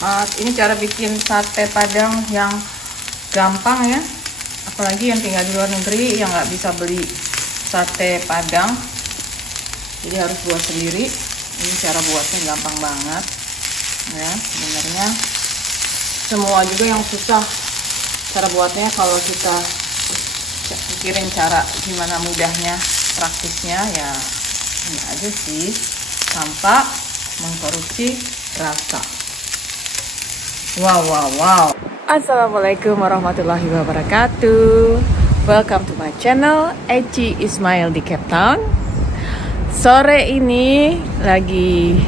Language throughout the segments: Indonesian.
Ini cara bikin sate Padang yang gampang ya. Apalagi yang tinggal di luar negeri yang nggak bisa beli sate Padang, jadi harus buat sendiri. Ini cara buatnya gampang banget ya. Sebenarnya semua juga yang susah cara buatnya, kalau kita pikirin cara gimana mudahnya, praktisnya ya ini aja sih, tanpa mengkorupsi rasa. Wow. Assalamualaikum warahmatullahi wabarakatuh. Welcome to my channel Eci Ismail di Cape Town. Sore ini lagi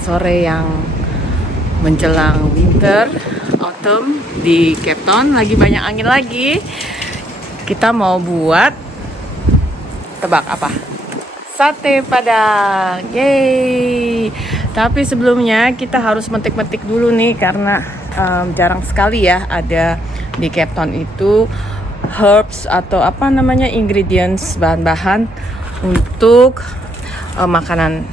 sore yang menjelang winter, autumn di Cape Town, lagi banyak angin lagi. Kita mau buat, tebak apa? Sate Padang. Yeay. Tapi sebelumnya kita harus metik-metik dulu nih, karena jarang sekali ya ada di Cape Town itu herbs atau apa namanya, ingredients, bahan-bahan untuk makanan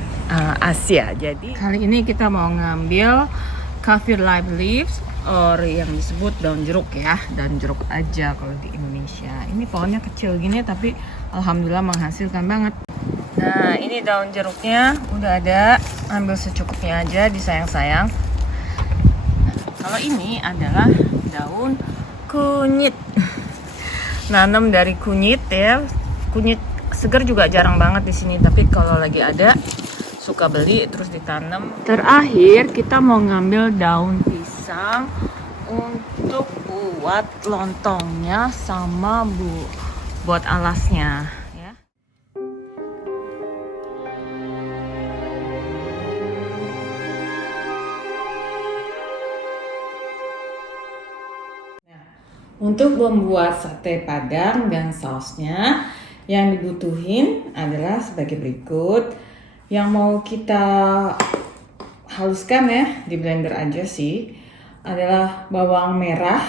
Asia. Jadi kali ini kita mau ngambil kaffir live leaves, or yang disebut daun jeruk ya, daun jeruk aja kalau di Indonesia. Ini pohonnya kecil gini tapi alhamdulillah menghasilkan banget. Nah, ini daun jeruknya udah ada, ambil secukupnya aja, disayang-sayang. Kalau ini adalah daun kunyit, nanam dari kunyit ya. Kunyit segar juga jarang banget di sini, tapi kalau lagi ada suka beli terus ditanam. Terakhir kita mau ngambil daun pisang untuk buat lontongnya sama buat alasnya ya. Untuk membuat sate Padang dan sausnya, yang dibutuhin adalah sebagai berikut. Yang mau kita haluskan ya, di blender aja sih, adalah bawang merah.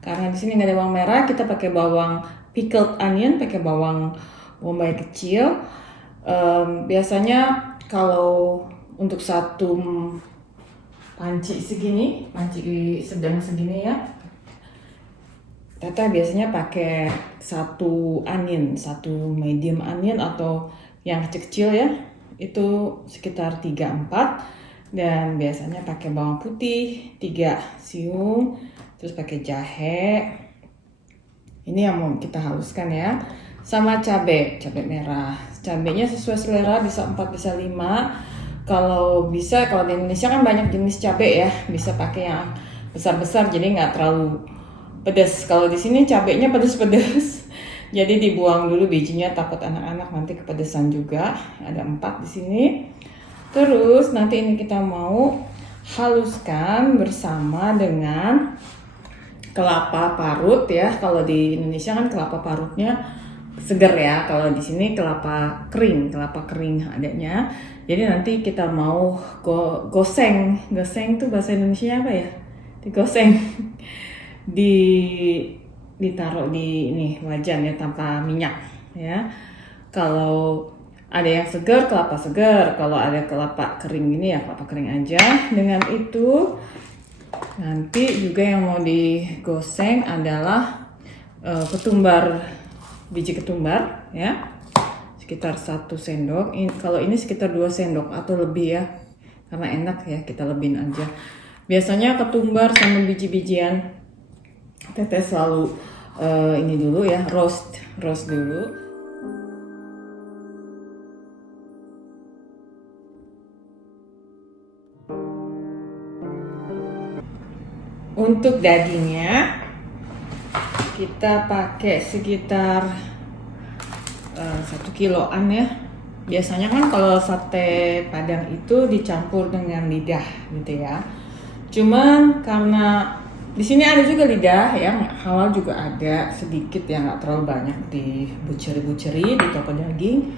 Karena di sini nggak ada bawang merah, kita pakai bawang pickled onion, pakai bawang bombay kecil. Biasanya kalau untuk satu panci segini, panci sedang segini ya, Tata biasanya pakai satu onion, satu medium onion atau yang kecil-kecil ya, itu sekitar 3-4. Dan biasanya pakai bawang putih 3 siung, terus pakai jahe. Ini yang mau kita haluskan ya. Sama cabai merah. Cabainya sesuai selera, bisa 4 bisa 5. Kalau di Indonesia kan banyak jenis cabai ya, bisa pakai yang besar-besar jadi nggak terlalu pedas. Kalau di sini cabainya pedas-pedas. Jadi dibuang dulu bijinya, takut anak-anak nanti kepedesan juga. Ada 4 di sini. Terus nanti ini kita mau haluskan bersama dengan kelapa parut ya. Kalau di Indonesia kan kelapa parutnya segar ya. Kalau di sini kelapa kering adanya. Jadi nanti kita mau goseng. Goseng itu bahasa Indonesia apa ya? Digoseng. Ditaruh di ini wajan ya, tanpa minyak ya. Kalau ada yang segar, kelapa segar. Kalau ada kelapa kering gini ya, kelapa kering aja. Dengan itu nanti juga yang mau digoseng adalah biji ketumbar ya, sekitar 1 sendok. Kalau ini sekitar 2 sendok atau lebih ya, karena enak ya kita lebihin aja. Biasanya ketumbar sama biji-bijian Teteh selalu ini dulu ya, roast dulu. Untuk dagingnya kita pakai sekitar 1 kiloan ya. Biasanya kan kalau sate Padang itu dicampur dengan lidah gitu ya. Cuman karena di sini ada juga lidah yang halal, juga ada sedikit yang nggak terlalu banyak di butchery di toko daging.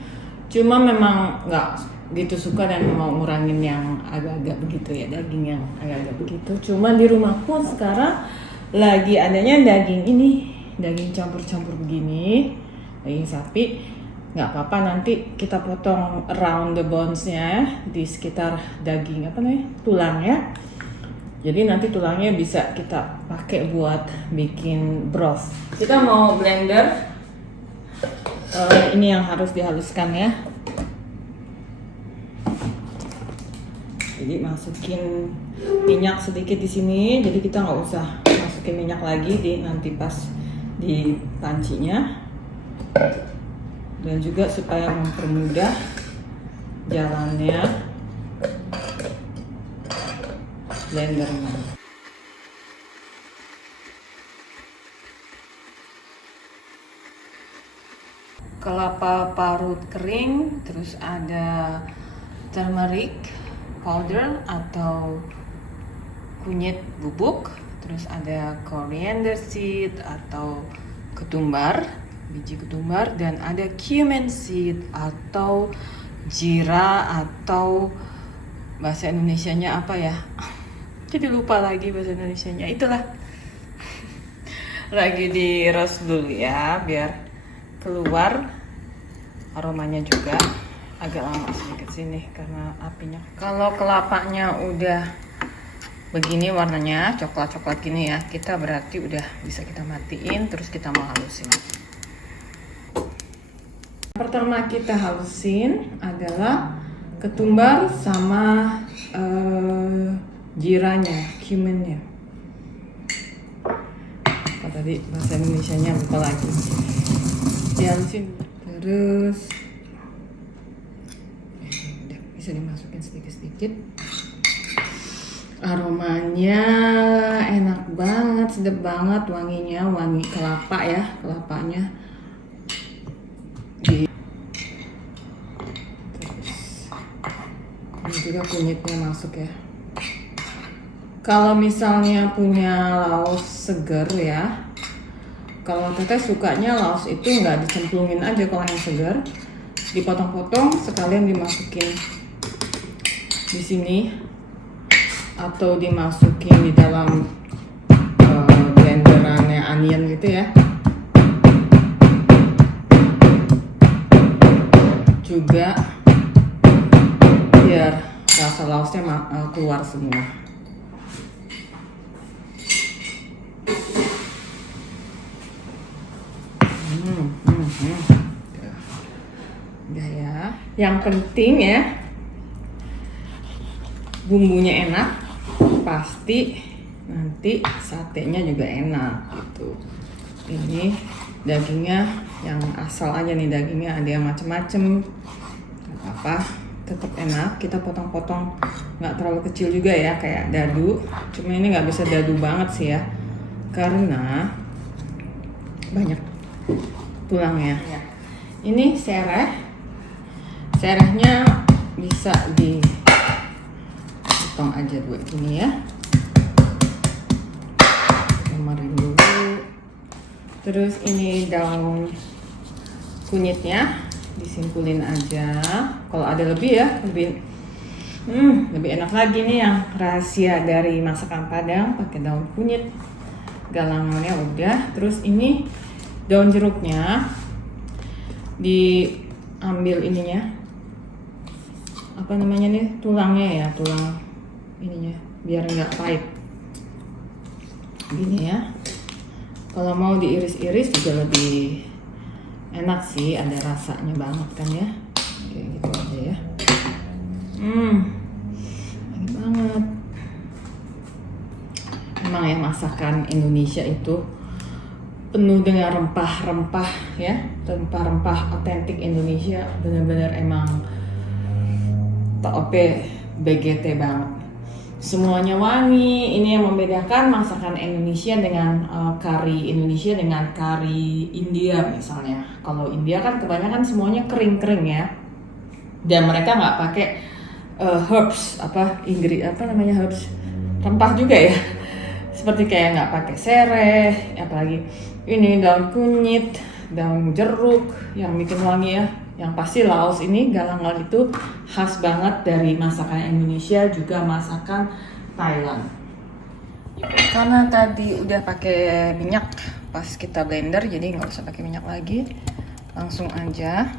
Cuma memang nggak gitu suka dan mau ngurangin yang agak-agak begitu ya, daging yang agak-agak begitu. Cuma di rumah pun sekarang lagi adanya daging campur-campur begini, daging sapi. Nggak apa-apa, nanti kita potong around the bones-nya di sekitar daging tulang ya. Jadi nanti tulangnya bisa kita pakai buat bikin broth. Kita mau blender. Ini yang harus dihaluskan ya. Jadi masukin minyak sedikit di sini. Jadi kita nggak usah masukin minyak lagi nanti pas di pancinya. Dan juga supaya mempermudah jalannya blendernya. Kelapa parut kering, terus ada turmeric powder atau kunyit bubuk, terus ada coriander seed atau ketumbar, biji ketumbar, dan ada cumin seed atau jira atau bahasa Indonesianya apa ya? Jadi lupa lagi bahasa Indonesianya. Itulah. Lagi di roast dulu ya, biar keluar aromanya juga. Agak lama sedikit sini karena apinya. Kalau kelapanya udah begini warnanya, coklat-coklat gini ya, kita berarti udah bisa kita matiin, terus kita mau halusin. Pertama kita halusin adalah ketumbar sama jiranya, cuminnya. Apa tadi bahasa Indonesianya lupa lagi. Dihalusin terus udah bisa dimasukin sedikit-sedikit. Aromanya enak banget, sedap banget, wanginya, wangi kelapa ya, kelapanya. Ini juga kunyitnya masuk ya. Kalau misalnya punya laos seger ya, kalau teteh sukanya laos itu nggak dicemplungin aja, kalau yang segar dipotong-potong sekalian dimasukin di sini atau dimasukin di dalam blenderannya onion gitu ya. Juga biar rasa laosnya keluar semua. Udah ya. Yang penting ya, bumbunya enak, pasti nanti satenya juga enak gitu. Ini dagingnya yang asal aja nih, dagingnya ada yang macem-macem, apa tetap enak. Kita potong-potong nggak terlalu kecil juga ya, kayak dadu. Cuma ini nggak bisa dadu banget sih ya, karena banyak tulangnya. Ini serehnya bisa dipotong aja dua gini ya. Kemarin dulu. Terus ini daun kunyitnya disimpulin aja. Kalau ada lebih ya, lebih enak lagi nih. Yang rahasia dari masakan Padang pakai daun kunyit. Galangannya udah. Terus ini daun jeruknya diambil ininya, apa namanya nih, tulangnya ya, tulang ininya biar nggak pahit gini ya. Kalau mau diiris-iris juga lebih enak sih, ada rasanya banget kan ya. Kayak gitu aja ya. Enak banget. Emang ya masakan Indonesia itu penuh dengan rempah-rempah ya, rempah-rempah otentik Indonesia, benar-benar emang top BGT banget. Semuanya wangi. Ini yang membedakan masakan Indonesia dengan kari Indonesia dengan kari India misalnya. Kalau India kan kebanyakan semuanya kering-kering ya, dan mereka nggak pakai herbs, herbs, rempah juga ya. Seperti kayak nggak pakai sereh, apalagi ini daun kunyit, daun jeruk yang bikin wangi ya. Yang pasti laos ini, galangal itu khas banget dari masakan Indonesia, juga masakan Thailand. Karena tadi udah pakai minyak pas kita blender, jadi nggak usah pakai minyak lagi, langsung aja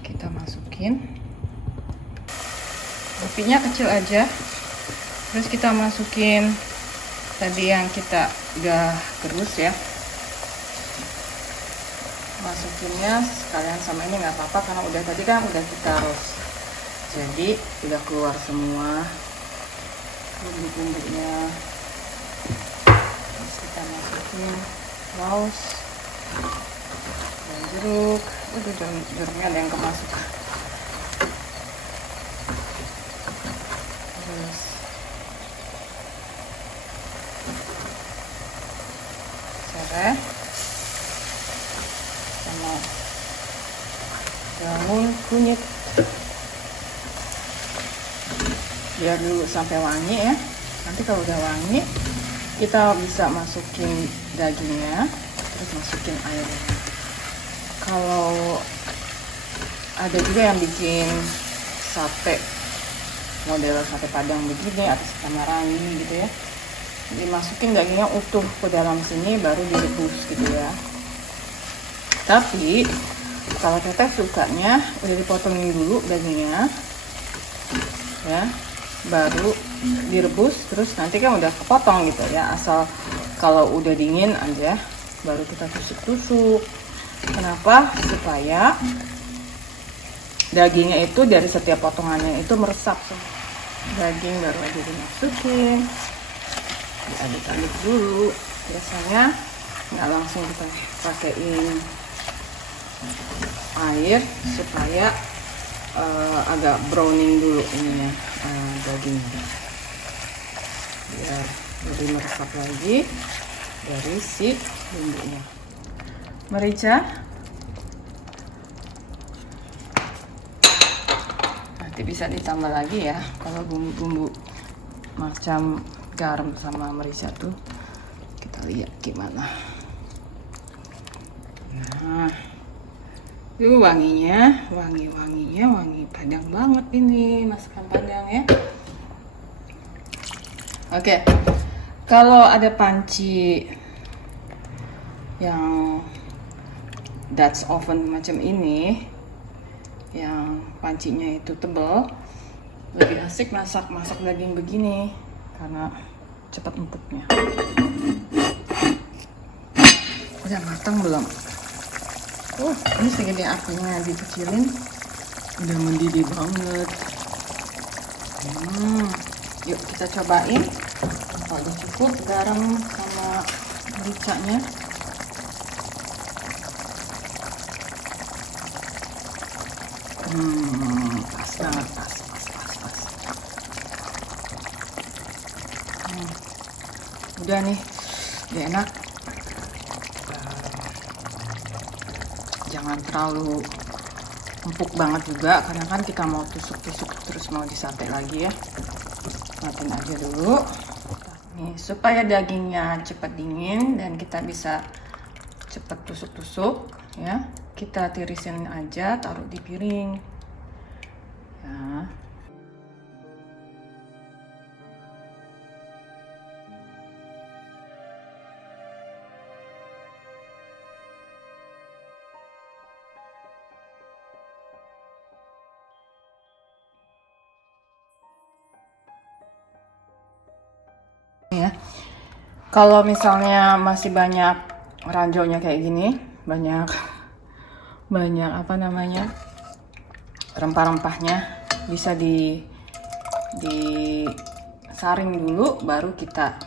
kita masukin. Apinya kecil aja Terus kita masukin tadi yang kita udah gerus ya, masukinnya sekalian sama ini nggak apa-apa karena udah tadi kan udah kita roast, jadi udah keluar semua bumbu-bumbunya. Terus kita masukin saus dan jeruk. Jeruknya ada yang kemasukan. Terus serai sama daun kunyit, biar dulu sampai wangi ya. Nanti kalau udah wangi kita bisa masukin dagingnya, terus masukin airnya. Kalau ada juga yang bikin sate model sate padang begini atau sate marangi gitu ya, dimasukin dagingnya utuh ke dalam sini baru direbus gitu ya. Tapi kalau teteh sukanya udah dipotongin dulu dagingnya ya, baru direbus, terus nanti kan udah kepotong gitu ya. Asal kalau udah dingin aja baru kita tusuk-tusuk. Kenapa? Supaya dagingnya itu dari setiap potongannya itu meresap. Daging baru aja dimasukin, diaduk-aduk dulu. Biasanya nggak langsung kita pakein air supaya agak browning dulu ininya, dagingnya, biar lebih meresap lagi dari si bumbunya. Merica nanti bisa ditambah lagi ya, kalau bumbu-bumbu macam garam sama merica tuh kita lihat gimana. Nah, itu wanginya, wangi Padang banget ini, masakan Padang ya. Oke, kalau ada panci yang Dutch oven macam ini, yang pancinya itu tebal, lebih asik masak daging begini karena cepat empuknya. Udah matang belum? Ini segede apinya dikecilin, udah mendidih banget. Yuk kita cobain. Kalau udah cukup garam sama mericanya. Pas banget, pas. Udah nih, udah enak. Jangan terlalu empuk banget juga, karena kan kita mau tusuk-tusuk terus mau disate lagi ya. Matiin aja dulu. Nih, supaya dagingnya cepat dingin dan kita bisa cepat tusuk-tusuk ya, kita tirisin aja, taruh di piring ya. Ya, kalau misalnya masih banyak ranjaunya kayak gini, banyak apa namanya, rempah-rempahnya, bisa disaring dulu, baru kita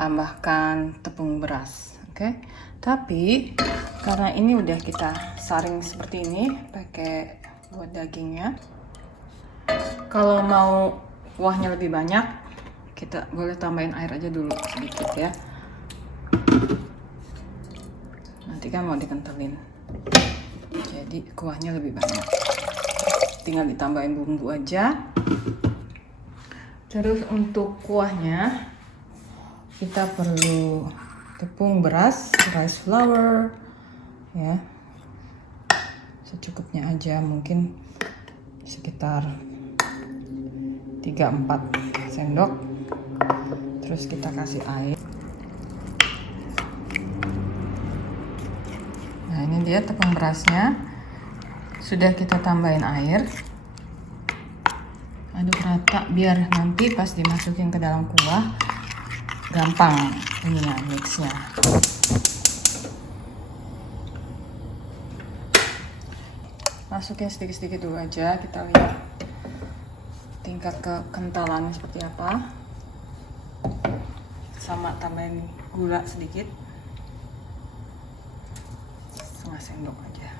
tambahkan tepung beras. Oke. Tapi karena ini udah kita saring seperti ini pakai buat dagingnya, kalau mau kuahnya lebih banyak, kita boleh tambahin air aja dulu sedikit ya. Nanti kan mau dikentalin, jadi kuahnya lebih banyak. Tinggal ditambahin bumbu aja. Terus untuk kuahnya kita perlu tepung beras, rice flour ya, secukupnya aja, mungkin sekitar 3-4 sendok. Terus kita kasih air. Nah, ini dia tepung berasnya. Sudah kita tambahin air aduk rata biar nanti pas dimasukin ke dalam kuah gampang ininya mixnya. Masukin sedikit-sedikit dulu aja, kita lihat tingkat kekentalannya seperti apa. Sama tambahin gula sedikit, setengah sendok aja.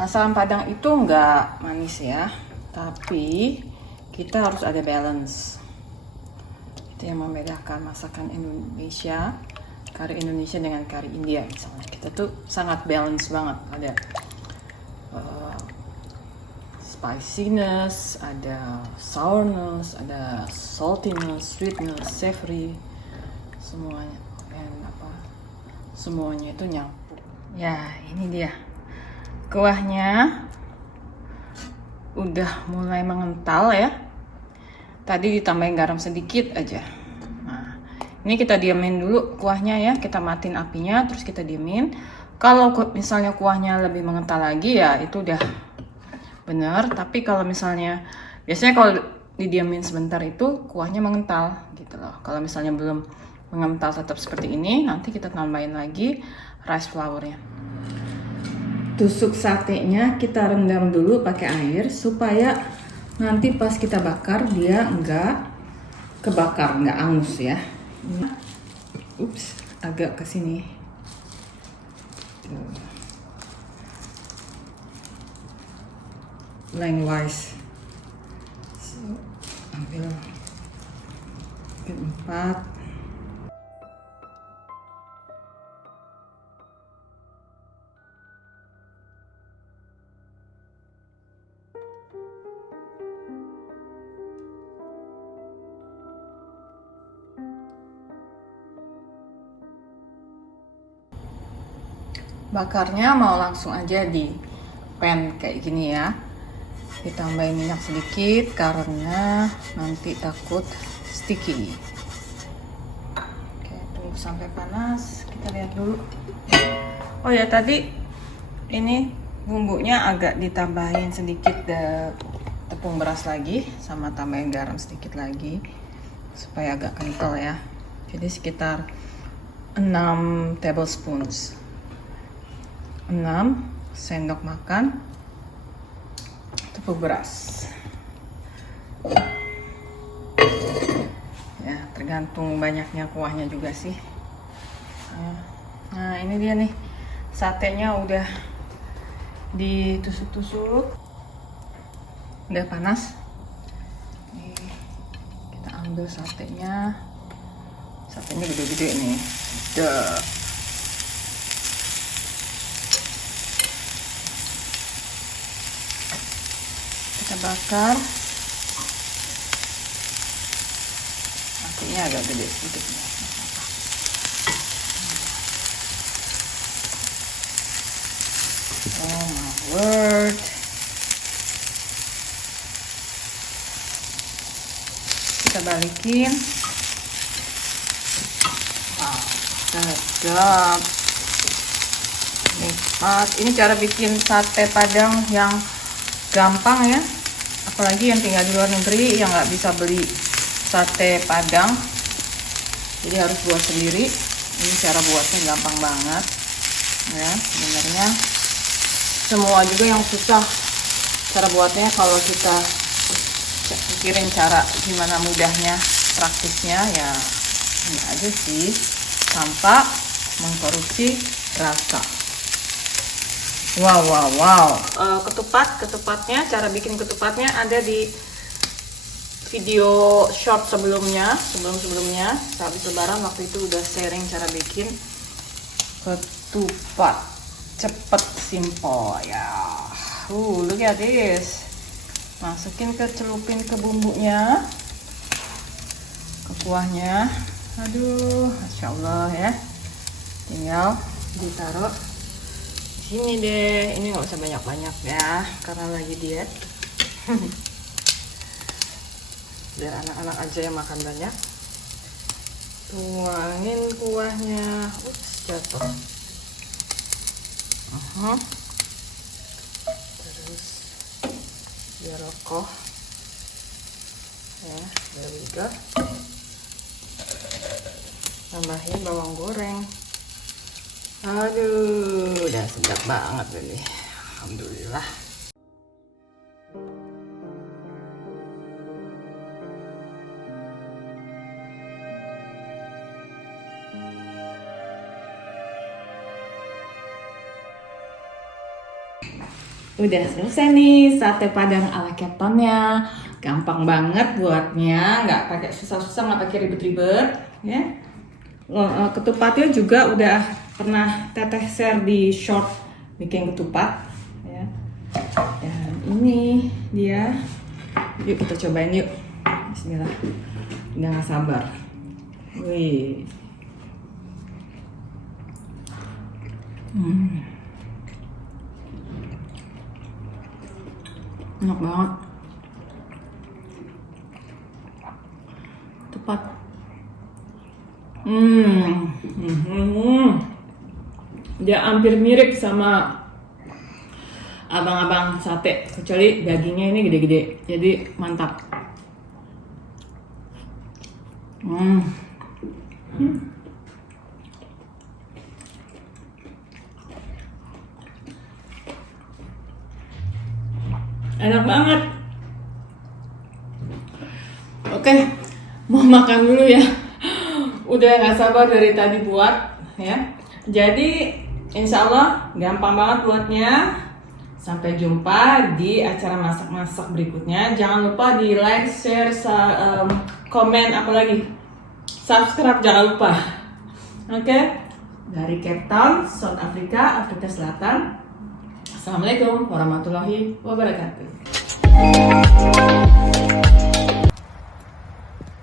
Masakan Padang itu nggak manis ya, tapi kita harus ada balance. Itu yang membedakan masakan Indonesia, kari Indonesia dengan kari India misalnya. Kita tuh sangat balance banget, ada spiciness, ada sourness, ada saltiness, sweetness, savory, semuanya, semuanya itu nyampur. Ya, ini dia. Kuahnya udah mulai mengental ya. Tadi ditambahin garam sedikit aja. Nah, ini kita diamin dulu kuahnya ya. Kita matiin apinya, terus kita diamin. Kalau misalnya kuahnya lebih mengental lagi ya itu udah bener. Tapi kalau misalnya biasanya kalau didiamin sebentar itu kuahnya mengental gitu loh. Kalau misalnya belum mengental tetap seperti ini, nanti kita tambahin lagi rice flour-nya. Tusuk satenya kita rendam dulu pakai air supaya nanti pas kita bakar dia nggak kebakar, nggak angus ya. Ups, agak ke sini. Lengthwise. So, ambil 4. Bakarnya mau langsung aja di pan kayak gini ya. Ditambahin minyak sedikit karena nanti takut sticky. Oke, tunggu sampai panas. Kita lihat dulu. Oh ya, tadi ini bumbunya agak ditambahin sedikit tepung beras lagi, sama tambahin garam sedikit lagi supaya agak kental ya. Jadi sekitar 6 tablespoons. 6 sendok makan tepung beras. Ya, tergantung banyaknya kuahnya juga sih. Nah, ini dia nih. Satenya udah ditusuk-tusuk. Udah panas. Nih, kita ambil satenya. Satenya gede-gede nih. Kita bakar. Apinya agak gede sedikit ya. Oh my word. Kita balikin. Wow, sedap. Nikmat. Ini cara bikin sate Padang yang gampang ya, apalagi yang tinggal di luar negeri yang nggak bisa beli sate Padang, jadi harus buat sendiri. Ini cara buatnya gampang banget ya, sebenarnya semua juga yang susah cara buatnya. Kalau kita pikirin cara gimana mudahnya, praktisnya ya ini aja sih, tanpa mengkorupsi rasa. Wow. Ketupatnya, cara bikin ketupatnya ada di video short sebelumnya, habis lebaran waktu itu udah sharing cara bikin ketupat cepet, simple ya. Look at this. Masukin celupin ke bumbunya, ke kuahnya. Aduh, masya Allah ya. Tinggal ditaruh sini deh. Ini nggak usah banyak-banyak ya, karena lagi diet. Biar anak-anak aja yang makan banyak. Tuangin kuahnya. Ups, jatuh. Terus biar rokoh. Ya, there we go. Tambahin bawang goreng. Aduh, udah sedap banget ini. Alhamdulillah. Udah selesai nih sate padang ala Keptonnya. Gampang banget buatnya, nggak pakai susah-susah, nggak pakai ribet-ribet, ya. Ketupatnya juga udah pernah teteh share di short bikin ketupat, ya. Dan ini dia. Yuk kita cobain yuk. Bismillah. Udah nggak sabar. Wih. Enak banget. Tepat. Dia hampir mirip sama abang-abang sate, kecuali dagingnya ini gede-gede. Jadi mantap. Enak banget. Oke, mau makan dulu ya. Udah gak sabar dari tadi buat, ya. Jadi insya Allah gampang banget buatnya. Sampai jumpa di acara masak-masak berikutnya. Jangan lupa di like, share, komen, apalagi subscribe jangan lupa. Oke. Dari Cape Town, South Africa, Afrika Selatan. Assalamualaikum warahmatullahi wabarakatuh.